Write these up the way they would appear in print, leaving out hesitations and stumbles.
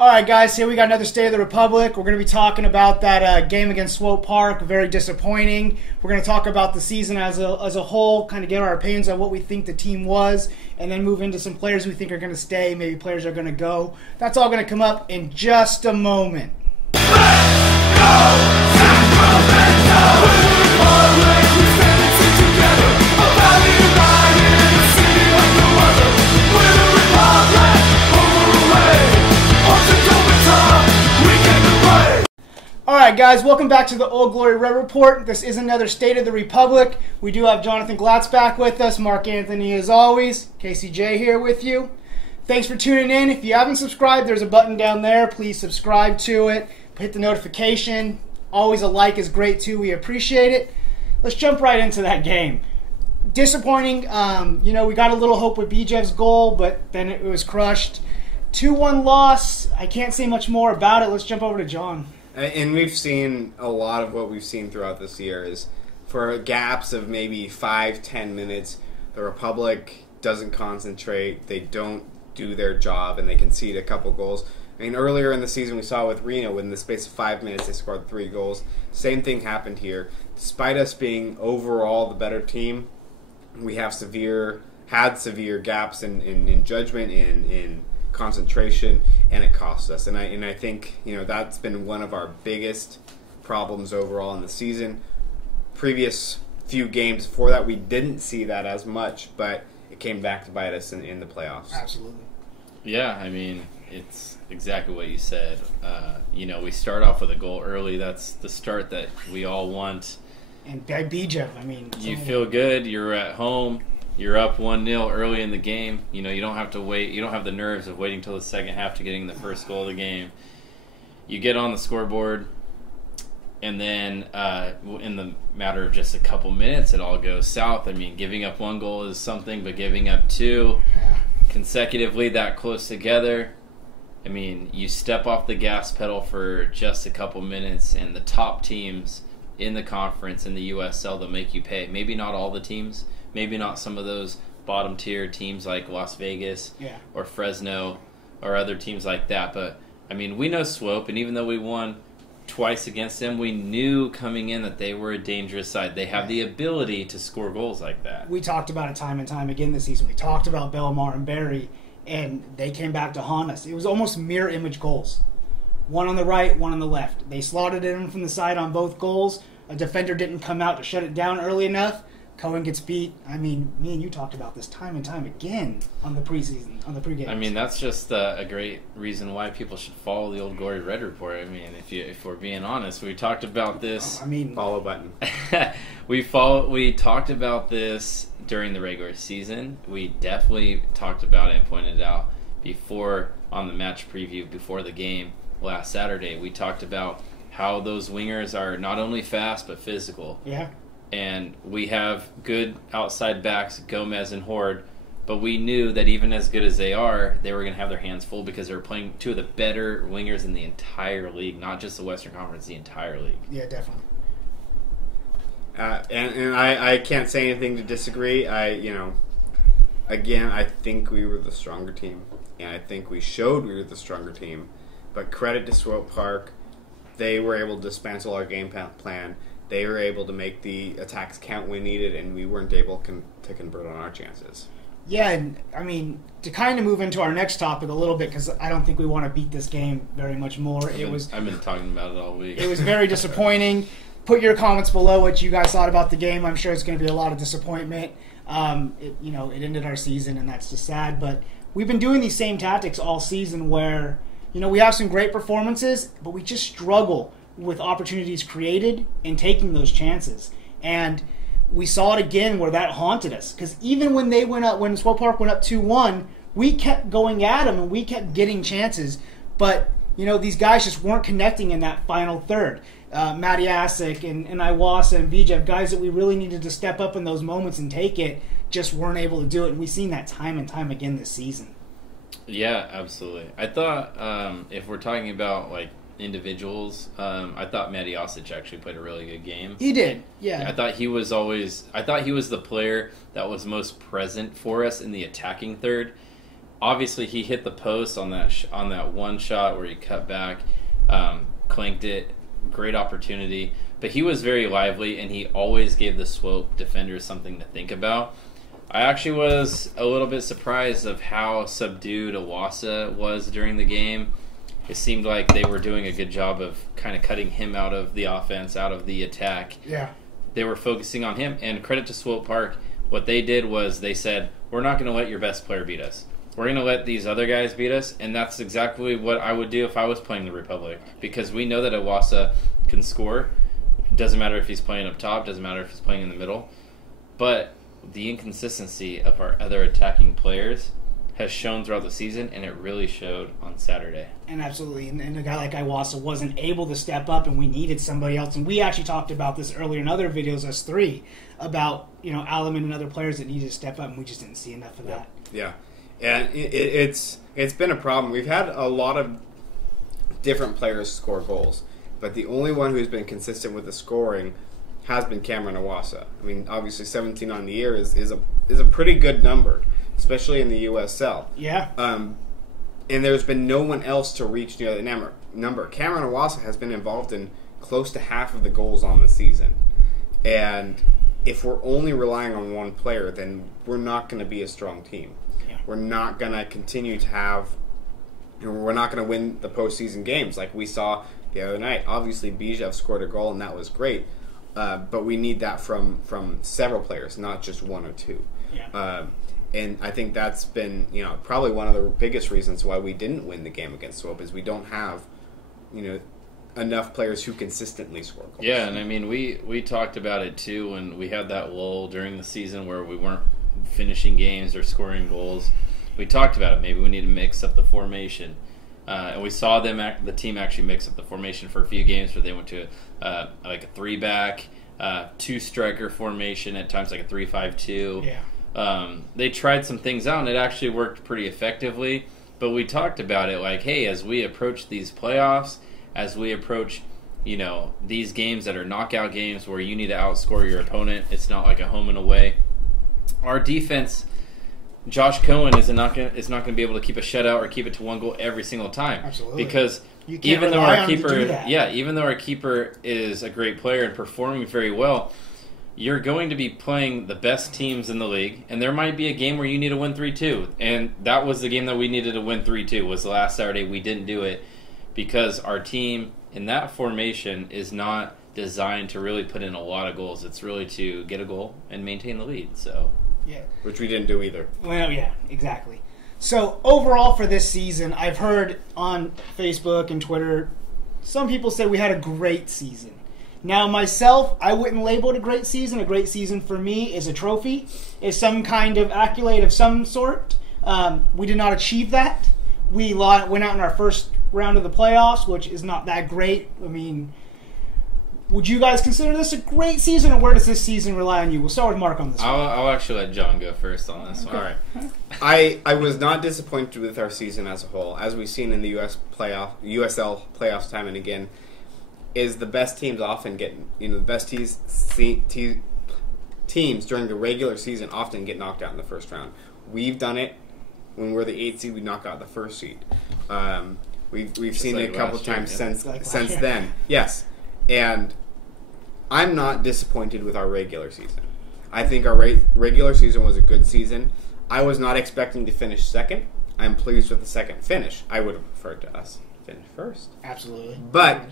All right, guys, here we got another State of the Republic. We're going to be talking about that game against Swope Park. Very disappointing. We're going to talk about the season as a whole, kind of get our opinions on what we think the team was, and then move into some players we think are going to stay, maybe players are going to go. That's all going to come up in just a moment. Alright guys, welcome back to the Old Glory Red Report. This is another State of the Republic. We do have Jonathan Glatz back with us, Mark Anthony as always, KCJ here with you. Thanks for tuning in. If you haven't subscribed, there's a button down there. Please subscribe to it. Hit the notification. Always a like is great too. We appreciate it. Let's jump right into that game. Disappointing. We got a little hope with Bijev's goal, but then it was crushed. 2-1 loss. I can't say much more about it. Let's jump over to John. And we've seen a lot of what we've seen throughout this year is for gaps of maybe 5-10 minutes, the Republic doesn't concentrate, they don't do their job, and they concede a couple goals. I mean, earlier in the season we saw with Reno, in the space of 5 minutes they scored 3 goals. Same thing happened here. Despite us being overall the better team, we have had severe gaps in judgment, in concentration, and it costs us. And I think that's been one of our biggest problems overall in the season. Previous few games before that, we didn't see that as much, but it came back to bite us in the playoffs. Absolutely. Yeah, I mean, it's exactly what you said. We start off with a goal early. That's the start that we all want. And by Bijev, I mean, you feel good. You're at home. You're up 1-0 early in the game. You don't have to wait. You don't have the nerves of waiting till the second half to getting the first goal of the game. You get on the scoreboard, and then in the matter of just a couple minutes, it all goes south. I mean, giving up 1 goal is something, but giving up 2 consecutively that close together, I mean, you step off the gas pedal for just a couple minutes, and the top teams in the conference in the USL, they'll make you pay. Maybe not all the teams. Maybe not some of those bottom tier teams like Las Vegas or Fresno or other teams like that. But, I mean, we know Swope, and even though we won twice against them, we knew coming in that they were a dangerous side. They have the ability to score goals like that. We talked about it time and time again this season. We talked about Belmar and Barry, and they came back to haunt us. It was almost mirror image goals. One on the right, one on the left. They slotted it in from the side on both goals. A defender didn't come out to shut it down early enough. Cohen gets beat. I mean, me and you talked about this time and time again on the pregame. I mean, that's just a great reason why people should follow the Old Glory Red Report. I mean, if we're being honest, we talked about this. Follow button. We talked about this during the regular season. We definitely talked about it and pointed it out before on the match preview before the game last Saturday. We talked about how those wingers are not only fast but physical. Yeah. And we have good outside backs, Gomez and Horde, but we knew that even as good as they were going to have their hands full because they were playing 2 of the better wingers in the entire league, not just the Western Conference, the entire league. Yeah, definitely. And I can't say anything to disagree. Again, I think we were the stronger team, and I think we showed we were the stronger team. But credit to Swope Park, they were able to dismantle our game plan. They were able to make the attacks count when needed, and we weren't able to convert on our chances. Yeah, and I mean, to kind of move into our next topic a little bit, because I don't think we want to beat this game very much more. I've been talking about it all week. It was very disappointing. Put your comments below what you guys thought about the game. I'm sure it's going to be a lot of disappointment. It ended our season, and that's just sad. But we've been doing these same tactics all season where, we have some great performances, but we just struggle with opportunities created and taking those chances. And we saw it again where that haunted us. Because even when when Swope Park went up 2-1, we kept going at them and we kept getting chances. But, these guys just weren't connecting in that final third. Matiasik and Iwasa and Bijev, guys that we really needed to step up in those moments and take it, just weren't able to do it. And we've seen that time and time again this season. Yeah, absolutely. I thought if we're talking about, individuals, I thought Matty Osich actually played a really good game. He did, yeah. I thought he was the player that was most present for us in the attacking third. obviously he hit the post on that one shot where he cut back, clanked it, great opportunity. But he was very lively, and he always gave the Swope defenders something to think about. I actually was a little bit surprised of how subdued Awasa was during the game. It seemed like they were doing a good job of kind of cutting him out of the offense, out of the attack. Yeah. They were focusing on him, and credit to Swope Park, what they did was they said, we're not going to let your best player beat us. We're going to let these other guys beat us, and that's exactly what I would do if I was playing the Republic, because we know that Awasa can score. Doesn't matter if he's playing up top, doesn't matter if he's playing in the middle. But the inconsistency of our other attacking players has shown throughout the season, and it really showed on Saturday. And absolutely, and a guy like Iwasa wasn't able to step up, and we needed somebody else. And we actually talked about this earlier in other videos, us three, about Alaman and other players that needed to step up, and we just didn't see enough of that. Yeah, and it's been a problem. We've had a lot of different players score goals, but the only one who's been consistent with the scoring has been Cameron Awasa. I mean, obviously 17 on the year is a pretty good number, especially in the USL. Yeah. And there's been no one else to reach near the number. Cameron Awasa has been involved in close to half of the goals on the season. And if we're only relying on one player, then we're not going to be a strong team. Yeah. We're not going to continue to have... We're not going to win the postseason games like we saw the other night. Obviously, Bijev scored a goal, and that was great. But we need that from several players, not just one or two. Yeah. And I think that's been, probably one of the biggest reasons why we didn't win the game against Swope is we don't have, enough players who consistently score goals. Yeah, and I mean, we talked about it too when we had that lull during the season where we weren't finishing games or scoring goals. We talked about it. Maybe we need to mix up the formation. And we saw the team actually mix up the formation for a few games where they went to like a 3-back, 2-striker formation, at times like a 3-5-2. Yeah. They tried some things out, and it actually worked pretty effectively. But we talked about it like, hey, as we approach these playoffs, as we approach, these games that are knockout games where you need to outscore your opponent, it's not like a home and away. Our defense, Josh Cohen is not going to be able to keep a shutout or keep it to one goal every single time. Absolutely. Because even though our keeper is a great player and performing very well, you're going to be playing the best teams in the league, and there might be a game where you need to win 3-2. And that was the game that we needed to win 3-2, was last Saturday. We didn't do it because our team in that formation is not designed to really put in a lot of goals. It's really to get a goal and maintain the lead. So, yeah. Which we didn't do either. Well, yeah, exactly. So, overall for this season, I've heard on Facebook and Twitter, some people say we had a great season. Now, myself, I wouldn't label it a great season. A great season for me is a trophy, is some kind of accolade of some sort. We did not achieve that. We went out in our first round of the playoffs, which is not that great. I mean, would you guys consider this a great season, or where does this season rely on you? We'll start with Mark on this one. I'll actually let John go first on this one. All right. I was not disappointed with our season as a whole. As we've seen in the USL playoffs time and again, is the best teams often get, the best teams during the regular season often get knocked out in the first round. We've done it when we're the 8th seed. We knock out the first seed. We've seen it a couple times since then. Yes, and I'm not disappointed with our regular season. I think our regular season was a good season. I was not expecting to finish second. I'm pleased with the second finish. I would have preferred to us finish first. Absolutely. But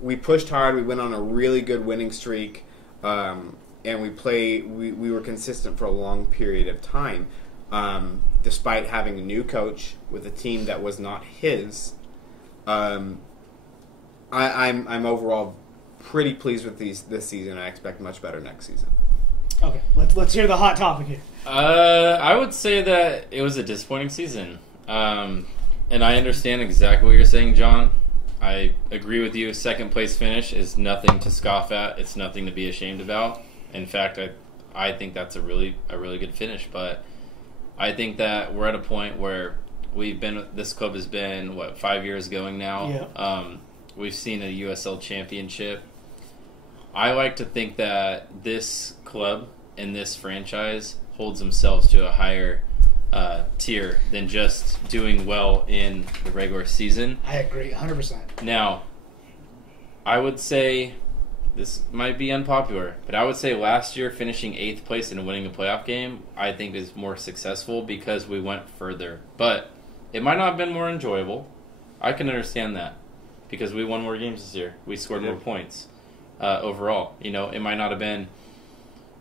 we pushed hard. We went on a really good winning streak, and we were consistent for a long period of time, despite having a new coach with a team that was not his. I'm overall pretty pleased with this season. I expect much better next season. Okay, let's hear the hot topic here. I would say that it was a disappointing season, and I understand exactly what you're saying, John. I agree with you. Second place finish is nothing to scoff at. It's nothing to be ashamed about. In fact, I think that's a really good finish. But I think that we're at a point where this club has been 5 years going now. Yeah. We've seen a USL championship. I like to think that this club and this franchise holds themselves to a higher tier than just doing well in the regular season. I agree, 100%. Now, I would say, this might be unpopular, but I would say last year finishing 8th place and winning a playoff game, I think is more successful because we went further. But it might not have been more enjoyable. I can understand that because we won more games this year. We scored more points overall. You know, it might not have been,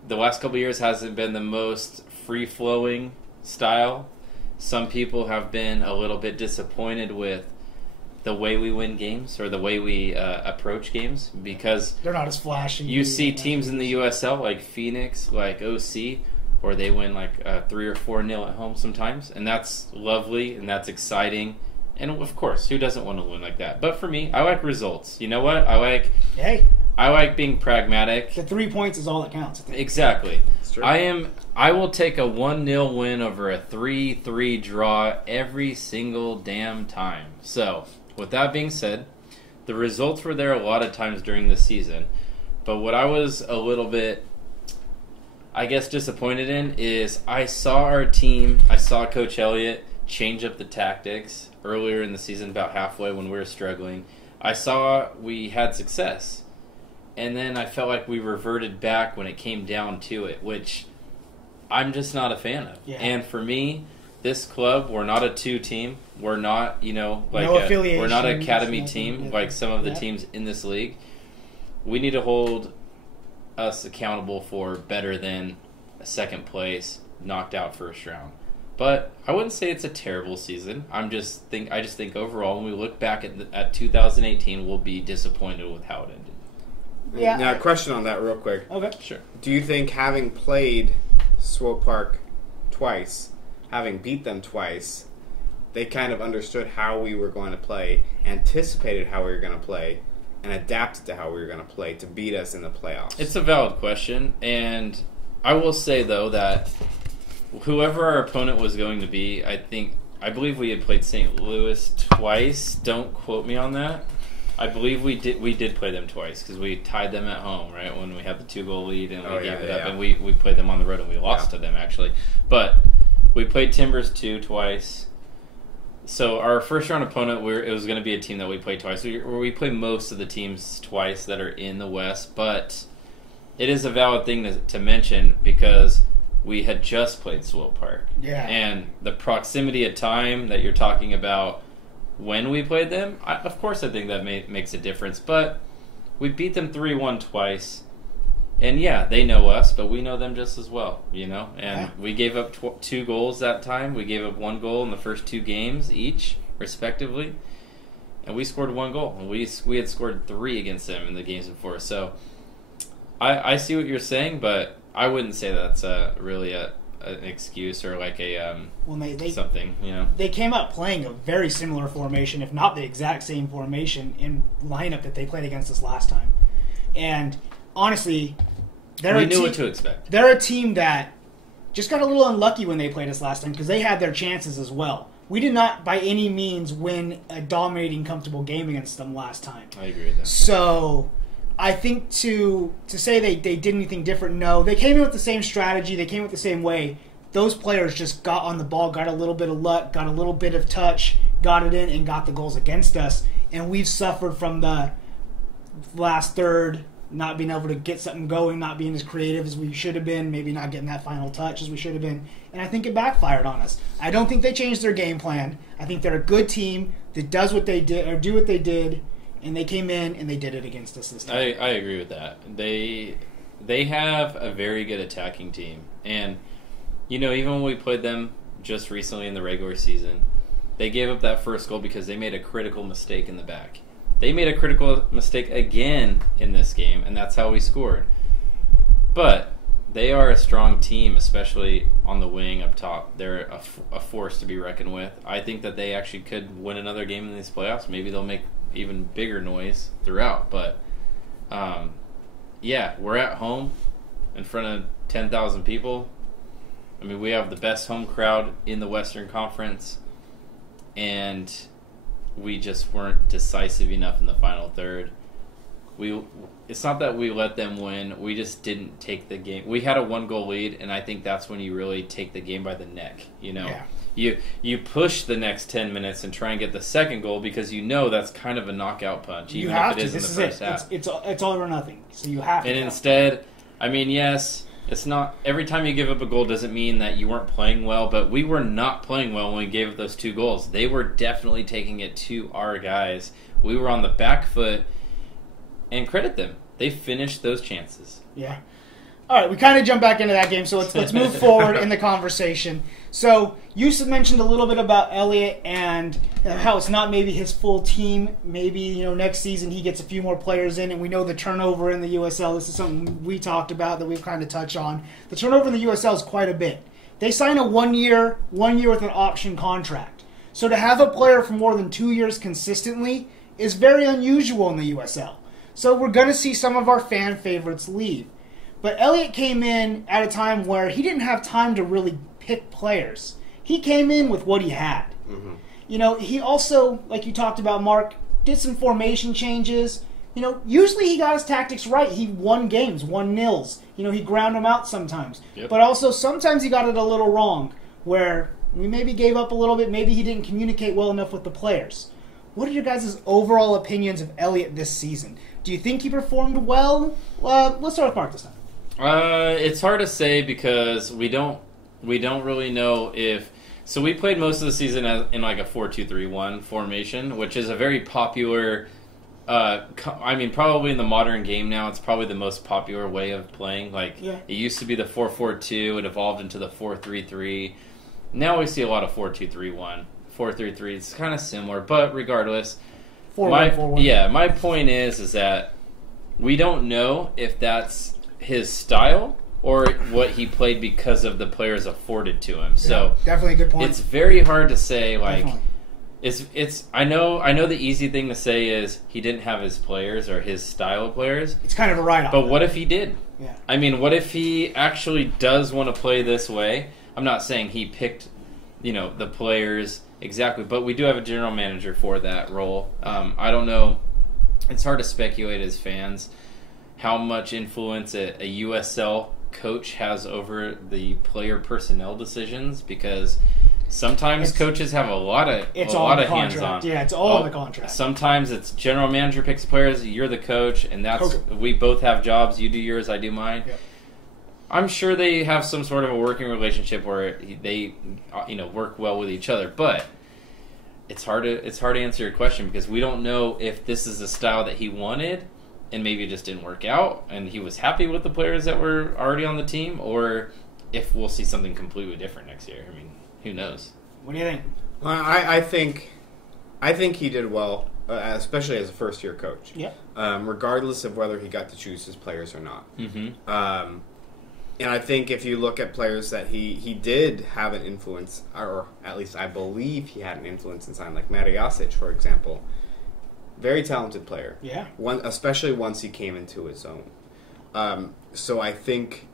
the last couple of years hasn't been the most free-flowing style. Some people have been a little bit disappointed with the way we win games or the way we approach games because they're not as flashy. You see teams in the USL like Phoenix, like OC, or they win like 3 or 4-0 at home sometimes, and that's lovely and that's exciting. And of course, who doesn't want to win like that? But for me, I like results. You know what? I like being pragmatic. The 3 points is all that counts. Exactly. I will take a 1-0 win over a 3-3 draw every single damn time. So, with that being said, the results were there a lot of times during the season. But what I was a little bit, I guess, disappointed in is I saw our team, I saw Coach Elliott change up the tactics earlier in the season, about halfway when we were struggling. I saw we had success. And then I felt like we reverted back when it came down to it, which I'm just not a fan of. Yeah. And for me, this club, we're not a 2 team. We're not, we're not an academy team like some of the teams in this league. We need to hold us accountable for better than a 2nd place, knocked out first round. But I wouldn't say it's a terrible season. I just think overall, when we look back at 2018, we'll be disappointed with how it ended. Yeah. Now, a question on that real quick. Okay, sure. Do you think having played Swope Park twice, having beat them twice, they kind of understood how we were going to play, anticipated how we were going to play, and adapted to how we were going to play to beat us in the playoffs? It's a valid question, and I will say, though, that whoever our opponent was going to be, I believe we had played St. Louis twice. Don't quote me on that. I believe we did play them twice because we tied them at home, right, when we had the 2-goal lead and we gave it up. And we played them on the road and we lost to them, actually. But we played Timbers 2 twice. So our first round opponent, it was going to be a team that we played twice. We play most of the teams twice that are in the West. But it is a valid thing to mention because we had just played Swope Park. Yeah. And the proximity of time that you're talking about when we played them, of course I think that makes a difference. But we beat them 3-1 twice. And yeah, they know us, but we know them just as well, And we gave up 2 goals that time. We gave up 1 goal in the first 2 games each, respectively. And we scored 1 goal. And we had scored 3 against them in the games before. So I see what you're saying, but I wouldn't say that's really an excuse or like a something, They came up playing a very similar formation, if not the exact same formation in lineup that they played against us last time. And honestly, we knew what to expect. They're a team that just got a little unlucky when they played us last time because they had their chances as well. We did not by any means win a dominating, comfortable game against them last time. I agree with that. So I think to say they did anything different, no. They came in with the same strategy. They came with the same way. Those players just got on the ball, got a little bit of luck, got a little bit of touch, got it in, and got the goals against us. And we've suffered from the last third, not being able to get something going, not being as creative as we should have been, maybe not getting that final touch as we should have been. And I think it backfired on us. I don't think they changed their game plan. I think they're a good team that does what they did or do what they did. And they came in and they did it against us this time. I agree with that. They have a very good attacking team. And, even when we played them just recently in the regular season, they gave up that first goal because they made a critical mistake in the back. They made a critical mistake again in this game, and that's how we scored. But they are a strong team, especially on the wing up top. They're a force to be reckoned with. I think that they actually could win another game in these playoffs. Maybe they'll make even bigger noise throughout, but we're at home in front of 10,000 people. I mean, we have the best home crowd in the Western Conference, and we just weren't decisive enough in the final third. It's not that we let them win. We just didn't take the game. We had a 1-goal lead, and I think that's when you really take the game by the neck. You push the next 10 minutes and try and get the second goal because you know that's kind of a knockout punch. You even have if it to. is This in is the first it. half. It's all or nothing. So you have to. And instead, I mean, yes, it's not every time you give up a goal doesn't mean that you weren't playing well, but we were not playing well when we gave up those 2 goals. They were definitely taking it to our guys. We were on the back foot, and credit them. They finished those chances. Yeah. All right, we kind of jump back into that game, so let's move forward in the conversation. So you mentioned a little bit about Elliott and how it's not maybe his full team. Maybe next season he gets a few more players in, and we know the turnover in the USL. This is something we talked about that we've kind of touched on. The turnover in the USL is quite a bit. They sign a 1 year with an option contract. So to have a player for more than 2 years consistently is very unusual in the USL. So we're going to see some of our fan favorites leave. But Elliott came in at a time where he didn't have time to really pick players. He came in with what he had. Mm-hmm. He also, like you talked about, Mark, did some formation changes. Usually he got his tactics right. He won games, won nils. He ground them out sometimes. Yep. But also sometimes he got it a little wrong, where we maybe gave up a little bit. Maybe he didn't communicate well enough with the players. What are your guys' overall opinions of Elliott this season? Do you think he performed well? Let's start with Mark this time. It's hard to say because we don't really know if. So we played most of the season in like a 4-2-3-1 formation, which is a very popular. Probably in the modern game now, it's probably the most popular way of playing. It used to be the 4-4-2. It evolved into the 4-3-3. Now we see a lot of 4-2-3-1, 4-3-3. It's kind of similar, but regardless, 4-1-4-1. My point is that we don't know if that's his style or what he played because of the players afforded to him. So definitely a good point. It's very hard to say. Definitely. It's I know the easy thing to say is he didn't have his players or his style of players. It's kind of a write-off. But what if he did? Yeah. I mean, what if he actually does want to play this way? I'm not saying he picked, the players exactly, but we do have a general manager for that role. I don't know. It's hard to speculate as fans how much influence a USL coach has over the player personnel decisions, because sometimes coaches have a lot of hands on. Yeah, it's all in the contract. Sometimes it's general manager picks the players, you're the coach, and we both have jobs. You do yours, I do mine. Yep. I'm sure they have some sort of a working relationship where they work well with each other, but it's hard to answer your question because we don't know if this is the style that he wanted and maybe it just didn't work out and he was happy with the players that were already on the team, or if we'll see something completely different next year. I mean, who knows? What do you think? Well, I think he did well, especially as a first-year coach. Yeah. Regardless of whether he got to choose his players or not. Mm-hmm. And I think if you look at players that he did have an influence, or at least I believe he had an influence in signing, like Mariasic, for example. Very talented player. Yeah. Especially once he came into his own. So I think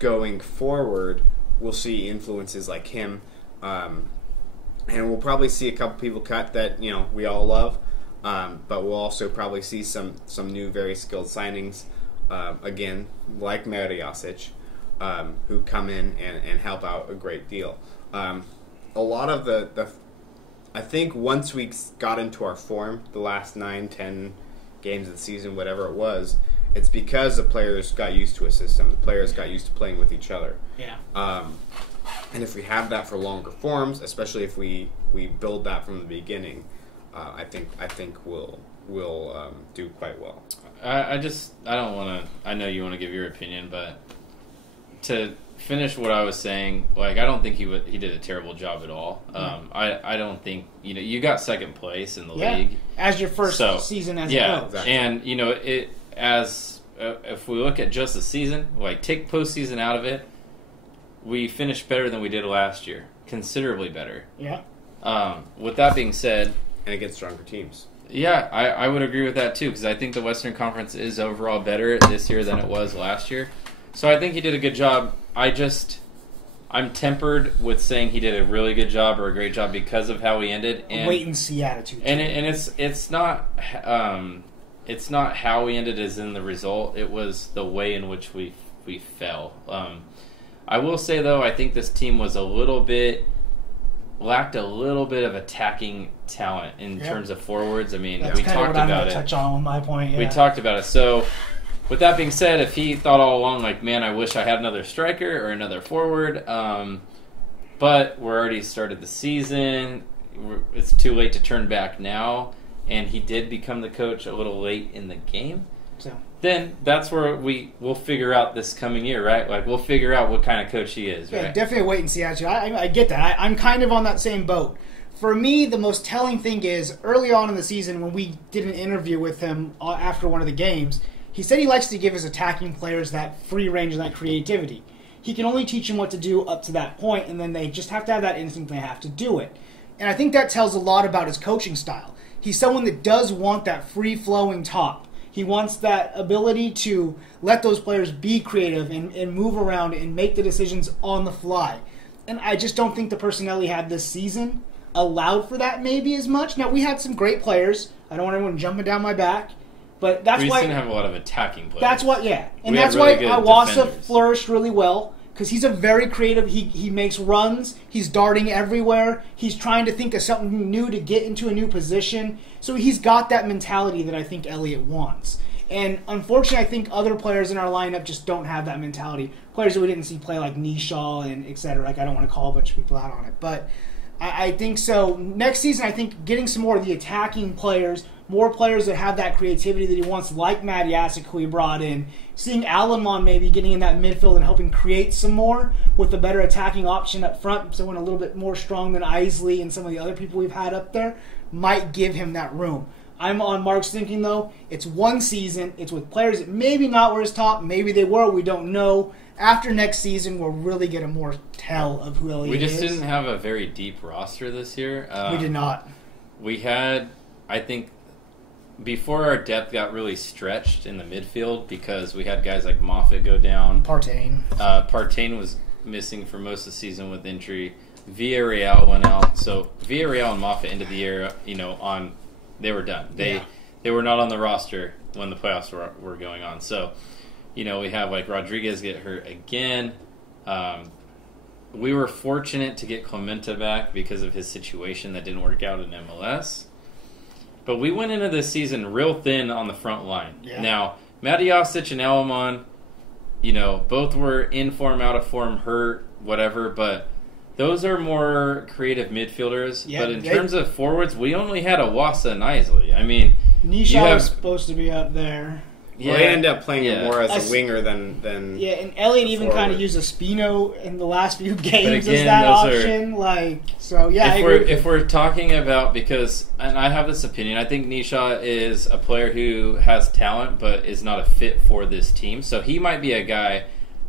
going forward, we'll see influences like him. And we'll probably see a couple people cut that, we all love. But we'll also probably see some new, very skilled signings. Again, like Mariasic, who come in and help out a great deal. A lot of I think once we got into our form, the last 9-10 games of the season, whatever it was, it's because the players got used to a system. The players got used to playing with each other. Yeah. And if we have that for longer forms, especially if we build that from the beginning, I think we'll do quite well. I don't want to. I know you want to give your opinion, but to finish what I was saying, I don't think he did a terrible job at all. I don't think you got second place in the league as your first season as a coach. Exactly. And if we look at just the season, take postseason out of it, we finished better than we did last year, considerably better. Yeah. With that being said, and against stronger teams. Yeah, I would agree with that too, because I think the Western Conference is overall better this year than it was last year. So I think he did a good job. I'm tempered with saying he did a really good job or a great job because of how he ended. A wait and see attitude. And it's not it's not how we ended as in the result. It was the way in which we fell. I will say, though, I think this team was lacked a little bit of attacking talent in terms of forwards. I mean, That's we talked about it. Touch on my point. Yeah. We talked about it. So, with that being said, if he thought all along, like, man, I wish I had another striker or another forward, but we're already started the season. It's too late to turn back now, and he did become the coach a little late in the game. So then that's where we'll figure out this coming year, right? Like, we'll figure out what kind of coach he is, right? Definitely a wait and see attitude. I get that. I'm kind of on that same boat. For me, the most telling thing is early on in the season when we did an interview with him after one of the games, he said he likes to give his attacking players that free range and that creativity. He can only teach them what to do up to that point, and then they just have to have that instinct. They have to do it. And I think that tells a lot about his coaching style. He's someone that does want that free-flowing top. He wants that ability to let those players be creative and move around and make the decisions on the fly. And I just don't think the personnel he had this season allowed for that maybe as much. Now, we had some great players. I don't want everyone jumping down my back. But that's we why... We didn't have a lot of attacking players. That's what, yeah. And we that's really why Iwasa defenders. flourished really well. Because he's a very creative, he makes runs, he's darting everywhere, he's trying to think of something new to get into a new position. So he's got that mentality that I think Elliott wants. And unfortunately, I think other players in our lineup just don't have that mentality. Players that we didn't see play like Nishaw and et cetera. Like, I don't want to call a bunch of people out on it. But I think so. Next season, I think getting some more of the attacking players, more players that have that creativity that he wants, like Matt Yasik, who he brought in. Seeing Alamon maybe getting in that midfield and helping create some more with a better attacking option up front, someone a little bit more strong than Isley and some of the other people we've had up there, might give him that room. I'm on Mark's thinking, though. It's one season. It's with players that maybe not were his top. Maybe they were. We don't know. After next season, we'll really get a more tell of who Elliott is. We just didn't have a very deep roster this year. We did not. We had, I think, before our depth got really stretched in the midfield because we had guys like Moffitt go down. Partain. Partain was missing for most of the season with injury. Villarreal went out. So Villarreal and Moffitt ended the year, they were done. They were not on the roster when the playoffs were going on. So, we have like Rodriguez get hurt again. We were fortunate to get Clementa back because of his situation that didn't work out in MLS. But we went into this season real thin on the front line. Yeah. Now, Matijasic and Alamon, both were in form, out of form, hurt, whatever, but those are more creative midfielders. Yeah, but in terms of forwards, we only had Iwasa and Isley. I mean, Nisha was supposed to be up there. Yeah, well, they end up playing more as a winger than yeah, and Elliott even kind of used Espino in the last few games again, as that option. If we're talking about, and I have this opinion, I think Nisha is a player who has talent but is not a fit for this team. So he might be a guy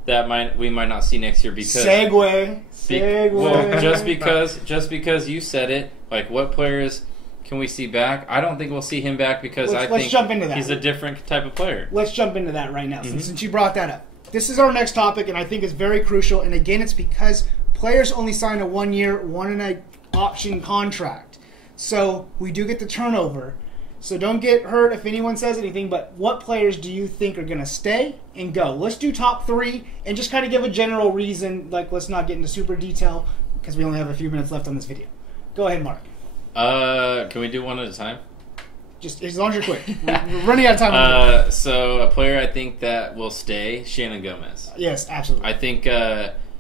that we might not see next year because segue. Well, just because you said it, like what players can we see back? I don't think we'll see him back because I think jump into that. He's a different type of player. Let's jump into that right now, since you brought that up. This is our next topic, and I think it's very crucial. And again, it's because players only sign a 1 year, 1.5 option contract. So we do get the turnover. So don't get hurt if anyone says anything, but what players do you think are going to stay and go? Let's do top 3 and just kind of give a general reason. Like, let's not get into super detail because we only have a few minutes left on this video. Go ahead, Mark. Can we do one at a time? Just as long as you're quick. We're running out of time. So a player I think that will stay, Shannon Gomez. Yes, absolutely. I think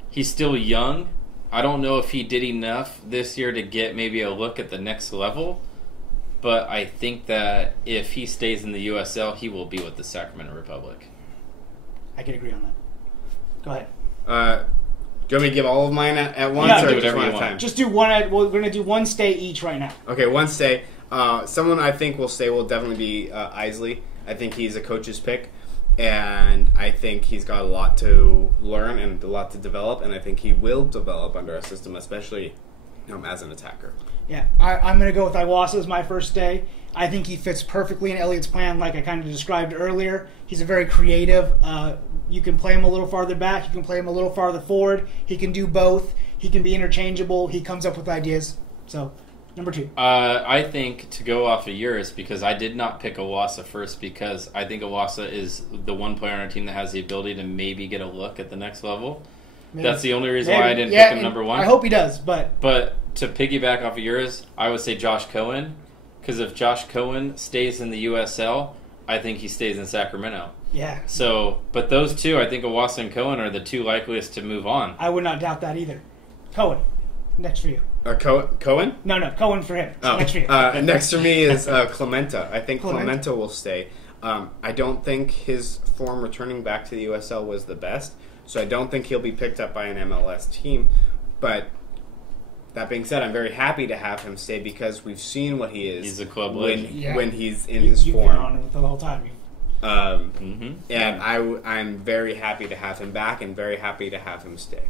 he's still young. I don't know if he did enough this year to get maybe a look at the next level, but I think that if he stays in the USL, he will be with the Sacramento Republic. I can agree on that. Go ahead. Do you want me to give all of mine at once, Yeah, or do just whatever one you at a want. time? Just do one. We're going to do one stay each right now. Okay, one stay. Someone I think will stay will definitely be Isley. I think he's a coach's pick, and I think he's got a lot to learn and a lot to develop, and I think he will develop under our system, especially as an attacker. Yeah, I'm going to go with Iwasa as my first stay. I think he fits perfectly in Elliott's plan, like I kind of described earlier. He's a very creative. You can play him a little farther back. You can play him a little farther forward. He can do both. He can be interchangeable. He comes up with ideas. So, Number 2. I think to go off of yours, because I did not pick Iwasa first, because I think Iwasa is the one player on our team that has the ability to maybe get a look at the next level. Maybe. That's the only reason why I didn't pick him number 1. I hope he does, but to piggyback off of yours, I would say Josh Cohen, because if Josh Cohen stays in the USL, I think he stays in Sacramento. Yeah. So, but those two, I think Iwasa and Cohen are the two likeliest to move on. I would not doubt that either. Cohen, next for you. Cohen? No, Cohen for him. Oh. Next for you. Next for me is Clementa. I think Clementa will stay. I don't think his form returning back to the USL was the best, so I don't think he'll be picked up by an MLS team. But that being said, I'm very happy to have him stay because we've seen what he is. He's a club legend. When he's in his You've form. been on him the whole time. And I'm very happy to have him back and very happy to have him stay.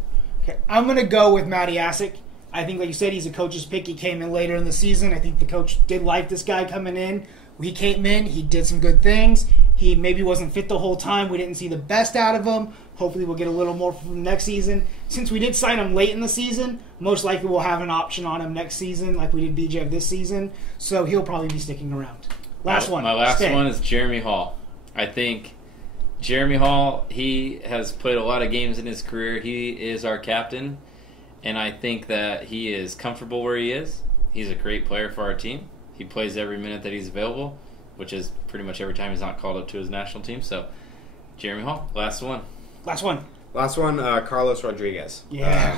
Okay, I'm going to go with Matty Asic. I think, like you said, he's a coach's pick. He came in later in the season. I think the coach did like this guy coming in. He came in. He did some good things. He maybe wasn't fit the whole time. We didn't see the best out of him. Hopefully we'll get a little more from him next season. Since we did sign him late in the season, most likely we'll have an option on him next season like we did BJ this season. So he'll probably be sticking around. Last one. My last one is Jeremy Hall. I think Jeremy Hall, he has played a lot of games in his career. He is our captain, and I think that he is comfortable where he is. He's a great player for our team. He plays every minute that he's available, which is pretty much every time he's not called up to his national team. So, Jeremy Hall, last one. Last one. Carlos Rodriguez. Yeah.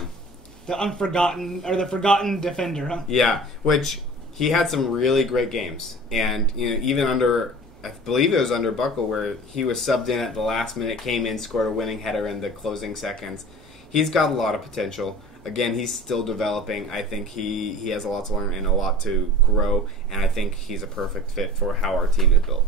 The forgotten defender, huh? Yeah, which he had some really great games. And even under, I believe it was under Buckle, where he was subbed in at the last minute, came in, scored a winning header in the closing seconds. He's got a lot of potential. Again, he's still developing. I think he has a lot to learn and a lot to grow, and I think he's a perfect fit for how our team is built.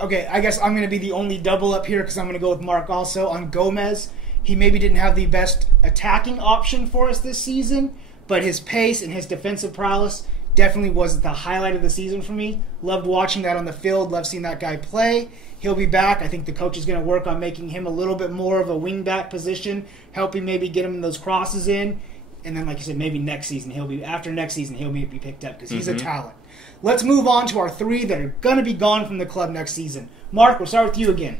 Okay, I guess I'm going to be the only double up here because I'm going to go with Mark also on Gomez. He maybe didn't have the best attacking option for us this season, but his pace and his defensive prowess definitely was the highlight of the season for me. Loved watching that on the field. Loved seeing that guy play. He'll be back. I think the coach is going to work on making him a little bit more of a wing-back position, helping maybe get him those crosses in. And then, like you said, maybe next season he'll be picked up because he's a talent. Let's move on to our 3 that are going to be gone from the club next season. Mark, we'll start with you again.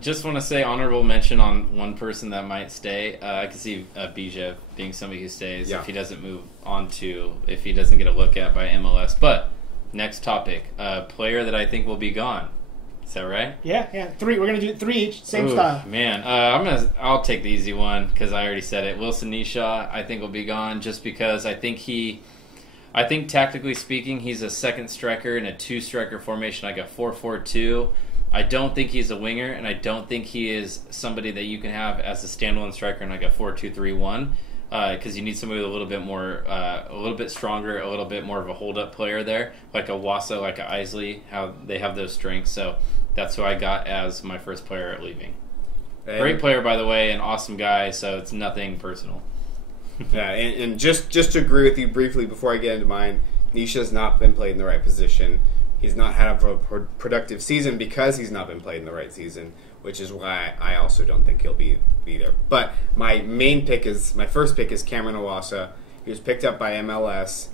Just want to say honorable mention on one person that might stay. I could see Bijev being somebody who stays if he doesn't move on to, if he doesn't get a look at by MLS. But next topic, player that I think will be gone. Is that right? Yeah. 3. We're gonna do 3 each, same style. Man, I'll take the easy one because I already said it. Wilson Nisha, I think will be gone just because I think tactically speaking, he's a second striker in a 2-striker formation, like a 4-4-2. I don't think he's a winger, and I don't think he is somebody that you can have as a standalone striker in like a 4-2-3-1. Because you need somebody with a little bit more, a little bit stronger, a little bit more of a hold-up player there, like a Wassa, like a Isley, how they have those strengths. So that's who I got as my first player leaving. Great player, by the way, an awesome guy, so it's nothing personal. Yeah, and just to agree with you briefly before I get into mine, Nisha's not been played in the right position. He's not had a productive season because he's not been played in the right season, which is why I also don't think he'll be there. But my first pick is Cameron Iwasa. He was picked up by MLS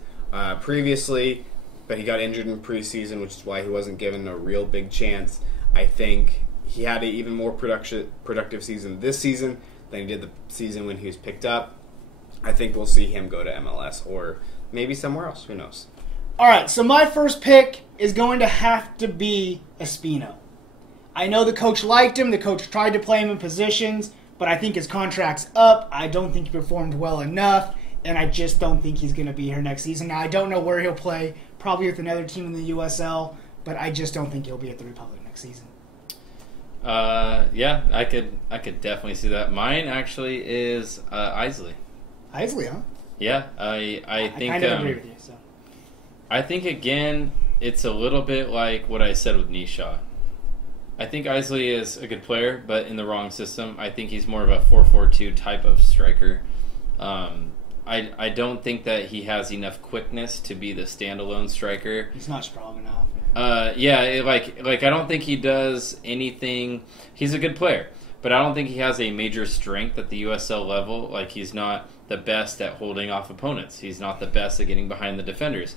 previously, but he got injured in preseason, which is why he wasn't given a real big chance. I think he had an even more productive season this season than he did the season when he was picked up. I think we'll see him go to MLS or maybe somewhere else. Who knows? All right, so my first pick is going to have to be Espino. I know the coach liked him. The coach tried to play him in positions, but I think his contract's up. I don't think he performed well enough, and I just don't think he's going to be here next season. Now, I don't know where he'll play, probably with another team in the USL, but I just don't think he'll be at the Republic next season. Yeah, I could definitely see that. Mine actually is Isley. Isley, huh? Yeah, I think I kind of agree with you. So. I think again, it's a little bit like what I said with Nisha. I think Isley is a good player, but in the wrong system. I think he's more of a 4-4-2 type of striker. I don't think that he has enough quickness to be the standalone striker. He's not strong enough. I don't think he does anything. He's a good player, but I don't think he has a major strength at the USL level. Like, he's not the best at holding off opponents. He's not the best at getting behind the defenders.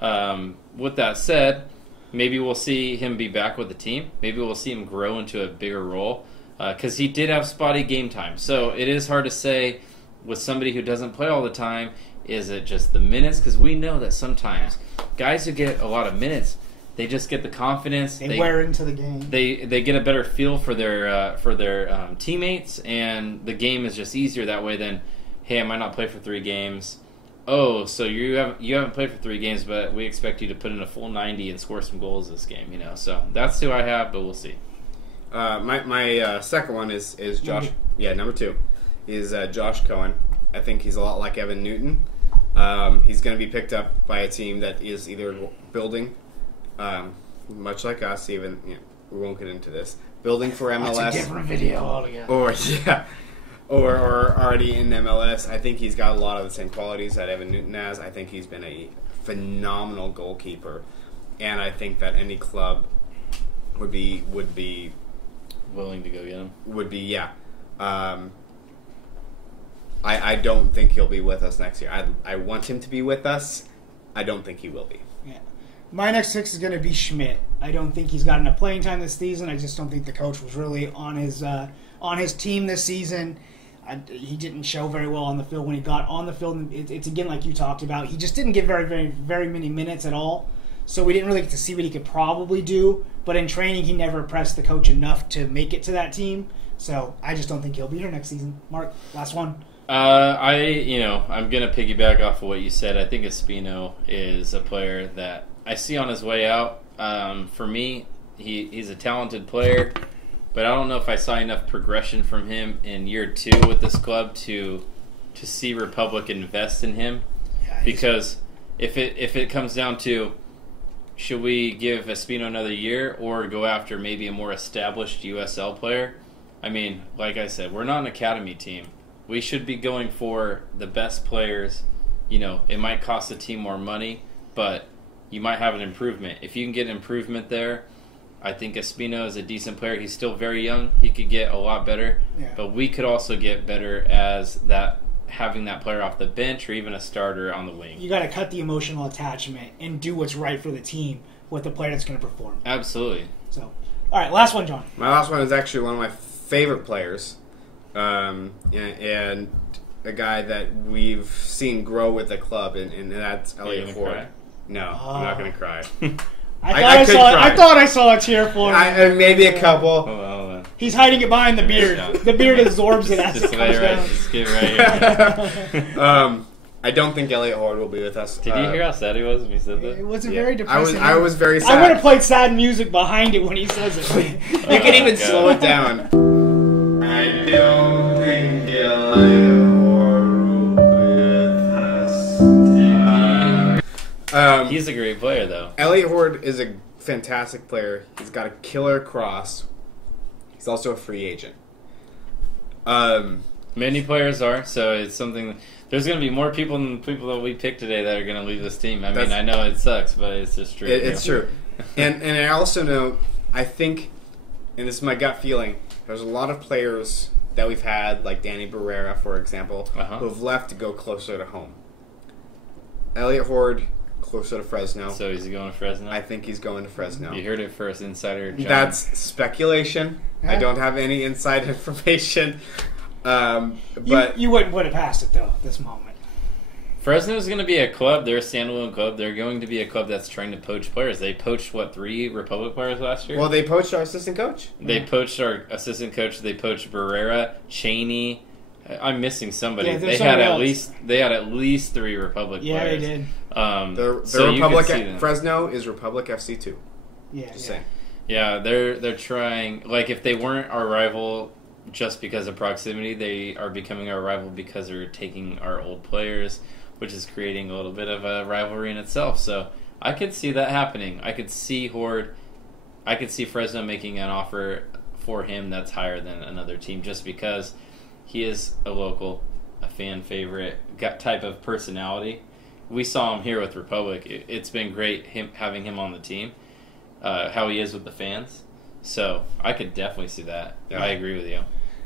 With that said, maybe we'll see him be back with the team. Maybe we'll see him grow into a bigger role because he did have spotty game time. So it is hard to say with somebody who doesn't play all the time, is it just the minutes? Because we know that sometimes guys who get a lot of minutes, they just get the confidence. They wear into the game. They get a better feel for their teammates, and the game is just easier that way than, hey, I might not play for 3 games. Oh, so you haven't played for 3 games, but we expect you to put in a full 90 and score some goals this game. So that's who I have, but we'll see. My second one is Josh. Yeah, number 2 is Josh Cohen. I think he's a lot like Evan Newton. He's going to be picked up by a team that is either building, much like us. Even we won't get into this. Building for MLS. That's a different video altogether. Or already in MLS. I think he's got a lot of the same qualities that Evan Newton has. I think he's been a phenomenal goalkeeper, and I think that any club would be willing to go get him. Would be, yeah. I don't think he'll be with us next year. I want him to be with us. I don't think he will be. Yeah. My next 6 is going to be Schmidt. I don't think he's got enough playing time this season. I just don't think the coach was really on his team this season. He didn't show very well on the field. When he got on the field, it's again like you talked about. He just didn't get very many minutes at all. So we didn't really get to see what he could probably do. But in training, he never impressed the coach enough to make it to that team. So I just don't think he'll be here next season. Mark, last one. I'm going to piggyback off of what you said. I think Espino is a player that I see on his way out. For me, he's a talented player, but I don't know if I saw enough progression from him in year 2 with this club to see Republic invest in him. Yeah, because if it comes down to, should we give Espino another year or go after maybe a more established USL player? I mean, like I said, we're not an academy team. We should be going for the best players. It might cost the team more money, but you might have an improvement. If you can get an improvement there, I think Espino is a decent player. He's still very young. He could get a lot better. Yeah. But we could also get better as having that player off the bench or even a starter on the wing. You got to cut the emotional attachment and do what's right for the team with the player that's going to perform. Absolutely. So, all right, last one, John. My last one is actually one of my favorite players. And a guy that we've seen grow with the club, and that's Elliot Ford. No, I'm not going to cry. I thought I saw a tear for him. Maybe a couple. Hold on. He's hiding it behind the beard. The beard absorbs it as it comes down. Just get right here. I don't think Elliot Ford will be with us. Did you hear how sad he was when he said that? It wasn't very depressing. I was very sad. I would have played sad music behind it when he says it. You can even slow it down. I don't think Elliot Ford will be with us. He's a great player, though. Elliot Ford is a fantastic player. He's got a killer cross. He's also a free agent. Many players are, so it's something. There's going to be more people than the people that we picked today that are going to leave this team. I mean, I know it sucks, but it's just true. It's true. And I also know, I think, and this is my gut feeling, there's a lot of players that we've had, like Danny Barrera, for example, who have left to go closer to home. Elliot Ford, closer to Fresno. So is he going to Fresno? I think he's going to Fresno. You heard it first, Insider John. That's speculation. Yeah. I don't have any inside information. But you wouldn't put it past it, though, at this moment. Fresno is going to be a club. They're a standalone club. They're going to be a club that's trying to poach players. They poached, 3 Republic players last year? Well, they poached our assistant coach. They poached our assistant coach. They poached Barrera, Cheney. I'm missing somebody. Yeah, they had at least 3 Republic players. Yeah, they did. The Republic at Fresno is Republic FC 2. Yeah, Just saying. Yeah, they're trying. Like, if they weren't our rival just because of proximity, they are becoming our rival because they're taking our old players, which is creating a little bit of a rivalry in itself. So I could see that happening. I could see Fresno making an offer for him that's higher than another team just because he is a local, a fan favorite type of personality. We saw him here with Republic. It's been great having him on the team, how he is with the fans. So I could definitely see that. Yeah. I agree with you.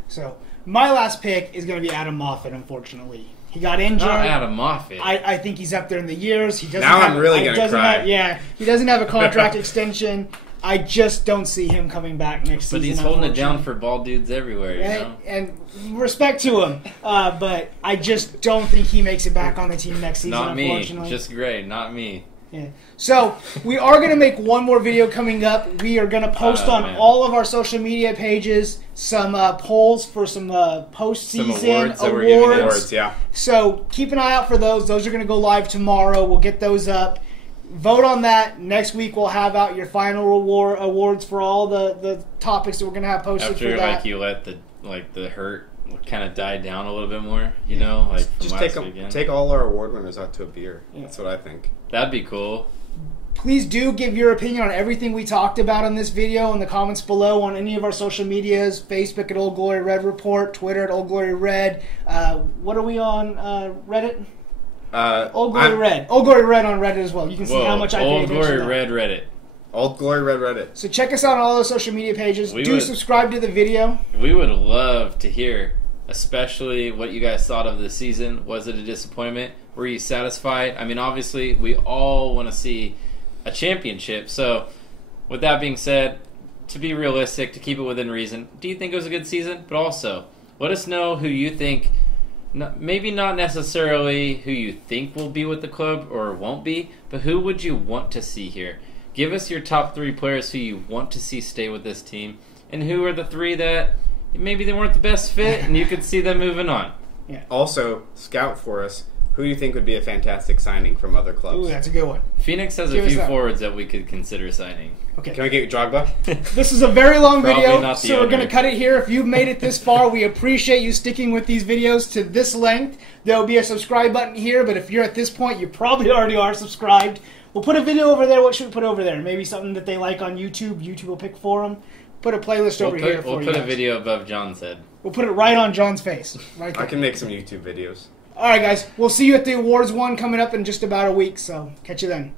So my last pick is going to be Adam Moffat, unfortunately. He got injured. Not Adam Moffat. I think he's up there in the years. He doesn't. Now have, I'm really gonna cry. He doesn't have a contract extension. I just don't see him coming back next season. But he's holding it down for bald dudes everywhere, you know? And respect to him. But I just don't think he makes it back on the team next season, Not me. unfortunately. Just Gray, not me. Yeah. So, we are going to make one more video coming up. We are going to post on all of our social media pages some polls for some postseason awards. Yeah. So, keep an eye out for those. Those are going to go live tomorrow. We'll get those up. Vote on that. Next week, we'll have out your final awards for all the topics that we're going to have posted After, for that. like, you let the hurt kind of die down a little bit more, you know? Like, from just last weekend. take all our award winners out to a beer. Yeah. That's what I think. That'd be cool. Please do give your opinion on everything we talked about in this video in the comments below on any of our social medias. Facebook at Old Glory Red Report, Twitter at Old Glory Red. What are we on Reddit? Old Glory Red. Old Glory Red on Reddit as well. You can see how much I pay Old attention Glory to that. Red Reddit. Old Glory Red Reddit. So check us out on all those social media pages. Subscribe to the video. We would love to hear, especially what you guys thought of this season. Was it a disappointment? Were you satisfied? I mean, obviously, we all want to see a championship. So, with that being said, to be realistic, to keep it within reason, do you think it was a good season? But also, let us know who you think, maybe not necessarily who you think will be with the club or won't be, but who would you want to see here? Give us your top 3 players who you want to see stay with this team, and who are the 3 that maybe they weren't the best fit and you could see them moving on. Yeah. Also, scout for us. Who do you think would be a fantastic signing from other clubs? Ooh, that's a good one. Phoenix has a few forwards that we could consider signing. Okay. Can we get Drogba? This is a very long Probably video, not the so we're owner. going to cut it here. If you've made it this far, we appreciate you sticking with these videos to this length. There will be a subscribe button here, but if you're at this point, you probably already are subscribed. We'll put a video over there. What should we put over there? Maybe something that they like on YouTube. YouTube will pick for them. Put a playlist over here for you. We'll put a video above John's head. We'll put it right on John's face. Right there. I can make some YouTube videos. All right, guys. We'll see you at the awards one coming up in just about a week, so catch you then.